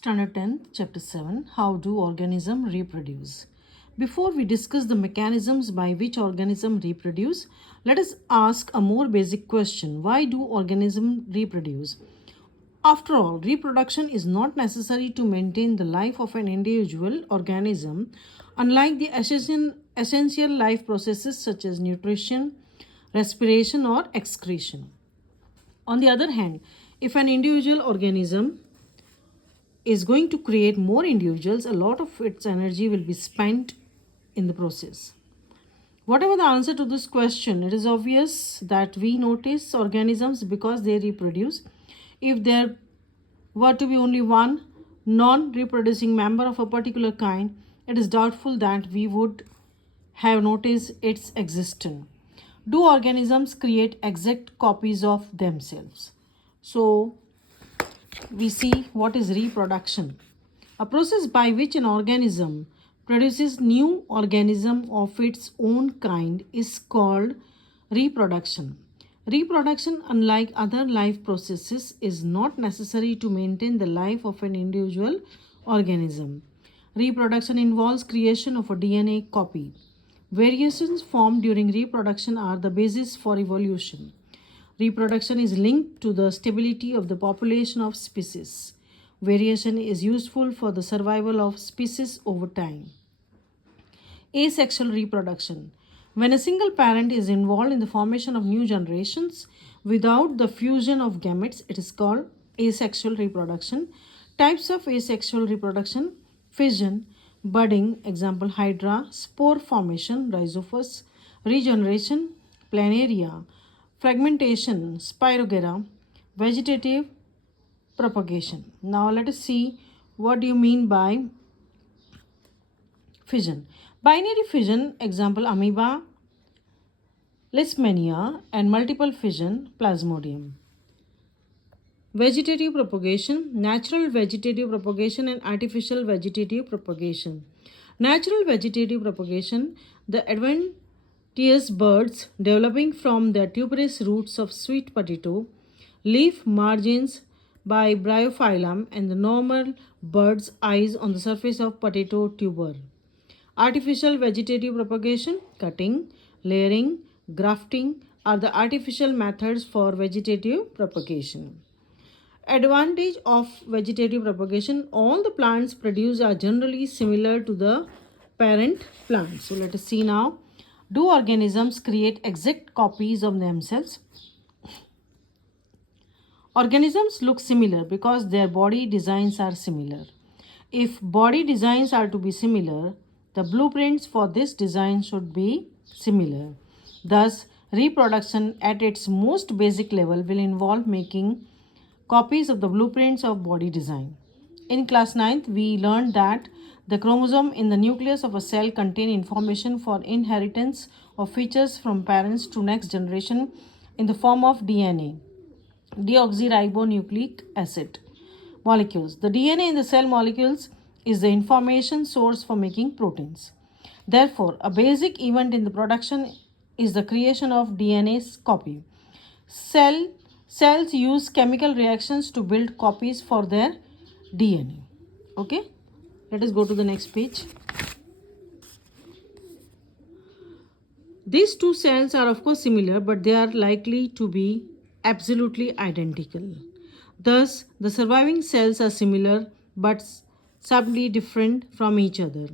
Standard 10th, Chapter 7 How do organisms reproduce? Before we discuss the mechanisms by which organisms reproduce, let us ask a more basic question. Why do organisms reproduce? After all, reproduction is not necessary to maintain the life of an individual organism, unlike the essential life processes such as nutrition, respiration, or excretion. On the other hand, if an individual organism is going to create more individuals, a lot of its energy will be spent in the process. Whatever the answer to this question, it is obvious that we notice organisms because they reproduce. If there were to be only one non reproducing member of a particular kind, it is doubtful that we would have noticed its existence. Do organisms create exact copies of themselves? So, we see what is reproduction. A process by which an organism produces new organism of its own kind is called reproduction. Reproduction, unlike other life processes, is not necessary to maintain the life of an individual organism. Reproduction involves creation of a DNA copy. Variations formed during reproduction are the basis for evolution. Reproduction is linked to the stability of the population of species. Variation is useful for the survival of species over time. Asexual reproduction. When a single parent is involved in the formation of new generations without the fusion of gametes, it is called asexual reproduction. Types of asexual reproduction: fission, budding, example hydra, spore formation, rhizophus, regeneration, planaria, fragmentation, spirogera, vegetative propagation. Now let us see what do you mean by fission. Binary fission, example amoeba, leishmania, and multiple fission, plasmodium. Vegetative propagation, natural vegetative propagation and artificial vegetative propagation. Natural vegetative propagation, the adventitious buds developing from the tuberous roots of sweet potato, leaf margins by bryophyllum, and the normal buds eyes on the surface of potato tuber. Artificial vegetative propagation, cutting, layering, grafting are the artificial methods for vegetative propagation. Advantage of vegetative propagation: all the plants produced are generally similar to the parent plant. So let us see now. Do organisms create exact copies of themselves? Organisms look similar because their body designs are similar. If body designs are to be similar, the blueprints for this design should be similar. Thus, reproduction at its most basic level will involve making copies of the blueprints of body design. In class 9th, we learned that the chromosome in the nucleus of a cell contain information for inheritance of features from parents to next generation in the form of DNA, deoxyribonucleic acid molecules. The DNA in the cell molecules is the information source for making proteins. Therefore, a basic event in the production is the creation of DNA's copy. Cells use chemical reactions to build copies for their DNA. Okay, let us go to the next page. These two cells are of course similar, but they are likely to be absolutely identical. Thus, the surviving cells are similar but subtly different from each other.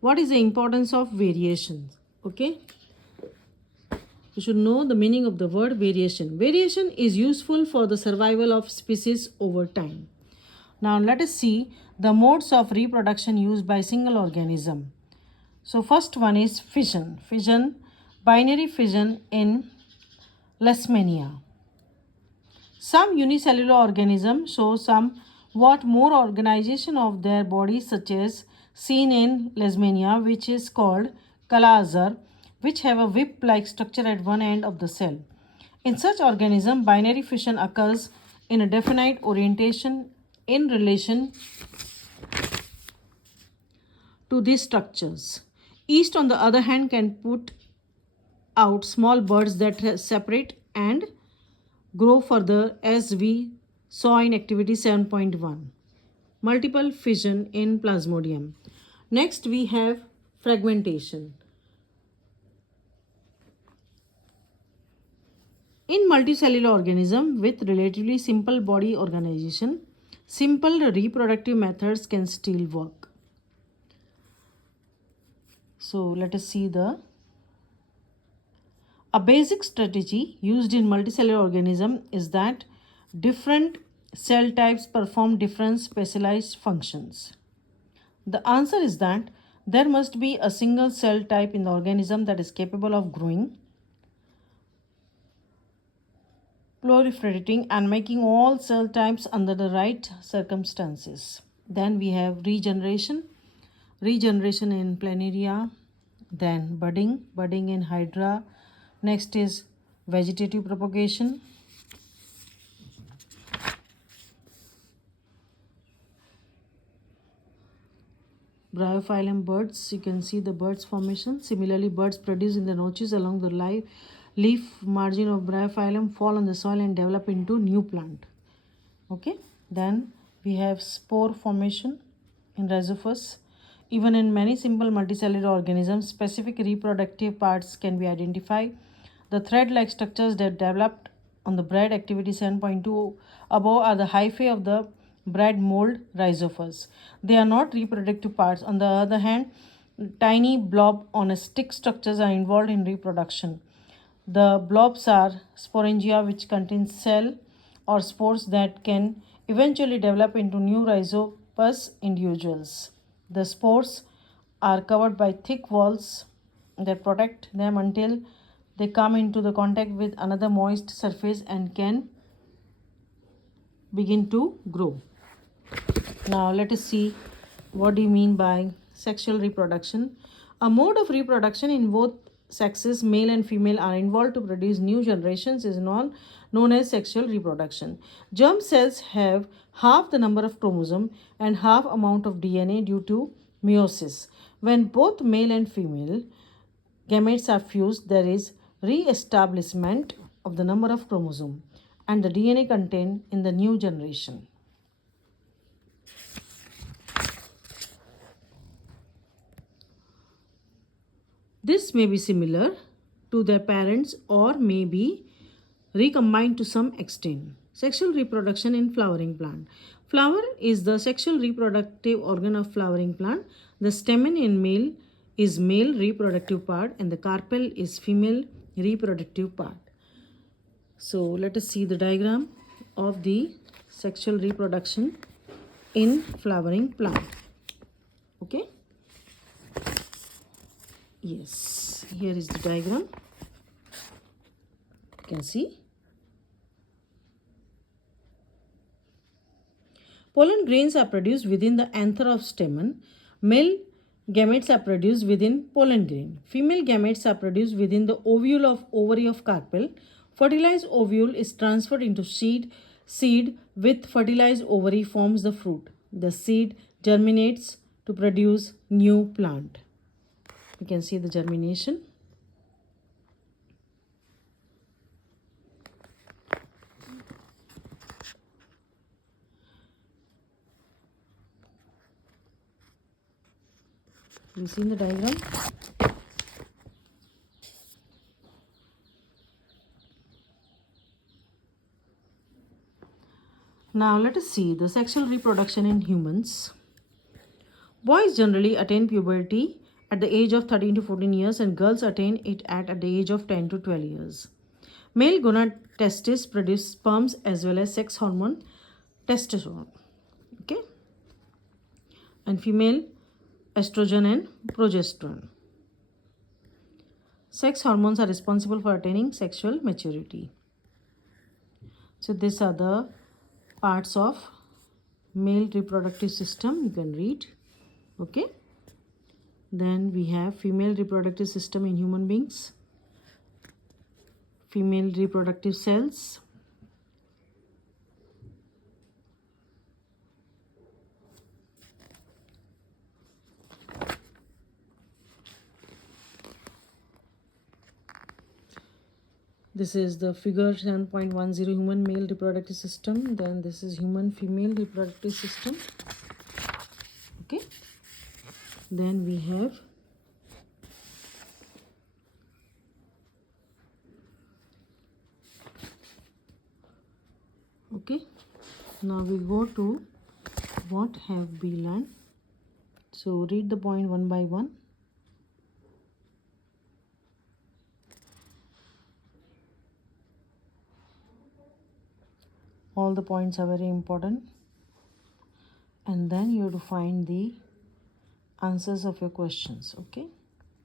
What is the importance of variations? Okay, you should know the meaning of the word variation. Variation is useful for the survival of species over time. Now let us see the modes of reproduction used by single organism. So first one is fission. Fission, binary fission in leishmania. Some unicellular organisms show somewhat more organization of their bodies, such as seen in leishmania, which is called Kala-Azar, which have a whip-like structure at one end of the cell. In such organism, binary fission occurs in a definite orientation in relation to these structures. Yeast, on the other hand, can put out small buds that separate and grow further, as we saw in activity 7.1. multiple fission in Plasmodium. Next, we have fragmentation. In multicellular organism with relatively simple body organization, simple reproductive methods can still work. So let us see a basic strategy used in multicellular organism is that different cell types perform different specialized functions. The answer is that there must be a single cell type in the organism that is capable of growing, proliferating, and making all cell types under the right circumstances. Then we have regeneration in planaria, then budding in hydra. Next is vegetative propagation. Bryophyllum birds, you can see the birds formation. Similarly, birds produce in the notches along the leaf margin of bryophyllum, fall on the soil and develop into new plant. Okay, then we have spore formation in Rhizophus. Even in many simple multicellular organisms, specific reproductive parts can be identified. The thread-like structures that developed on the bread activity 7.2 above are the hyphae of the bread mold Rhizophus. They are not reproductive parts. On the other hand, tiny blob on a stick structures are involved in reproduction. The blobs are sporangia, which contain cell or spores that can eventually develop into new rhizopus individuals. The spores are covered by thick walls that protect them until they come into the contact with another moist surface and can begin to grow. Now let us see what do you mean by sexual reproduction. A mode of reproduction in both sexes, male and female, are involved to produce new generations is known as sexual reproduction. Germ cells have half the number of chromosomes and half amount of DNA due to meiosis. When both male and female gametes are fused, there is re-establishment of the number of chromosomes and the DNA contained in the new generation. This may be similar to their parents or may be recombined to some extent. Sexual reproduction in flowering plant. Flower is the sexual reproductive organ of flowering plant. The stamen in male is male reproductive part and the carpel is female reproductive part. So let us see the diagram of the sexual reproduction in flowering plant. Okay. Yes, here is the diagram. You can see. Pollen grains are produced within the anther of stamen. Male gametes are produced within pollen grain. Female gametes are produced within the ovule of ovary of carpel. Fertilized ovule is transferred into seed. Seed with fertilized ovary forms the fruit. The seed germinates to produce new plant. You can see the germination. You see in the diagram. Now let us see the sexual reproduction in humans. Boys generally attain puberty at the age of 13 to 14 years and girls attain it at the age of 10 to 12 years. Male gonad testis produce sperms as well as sex hormone testosterone. Okay. And female estrogen and progesterone. Sex hormones are responsible for attaining sexual maturity. So these are the parts of male reproductive system. You can read. Okay. Then we have female reproductive system in human beings. Female reproductive cells. This is the figure 7.10 human male reproductive system. Then this is human female reproductive system. Then we have okay. Now we go to what have we learned. So read the point one by one. All the points are very important, and then you have to find the answers of your questions. Okay.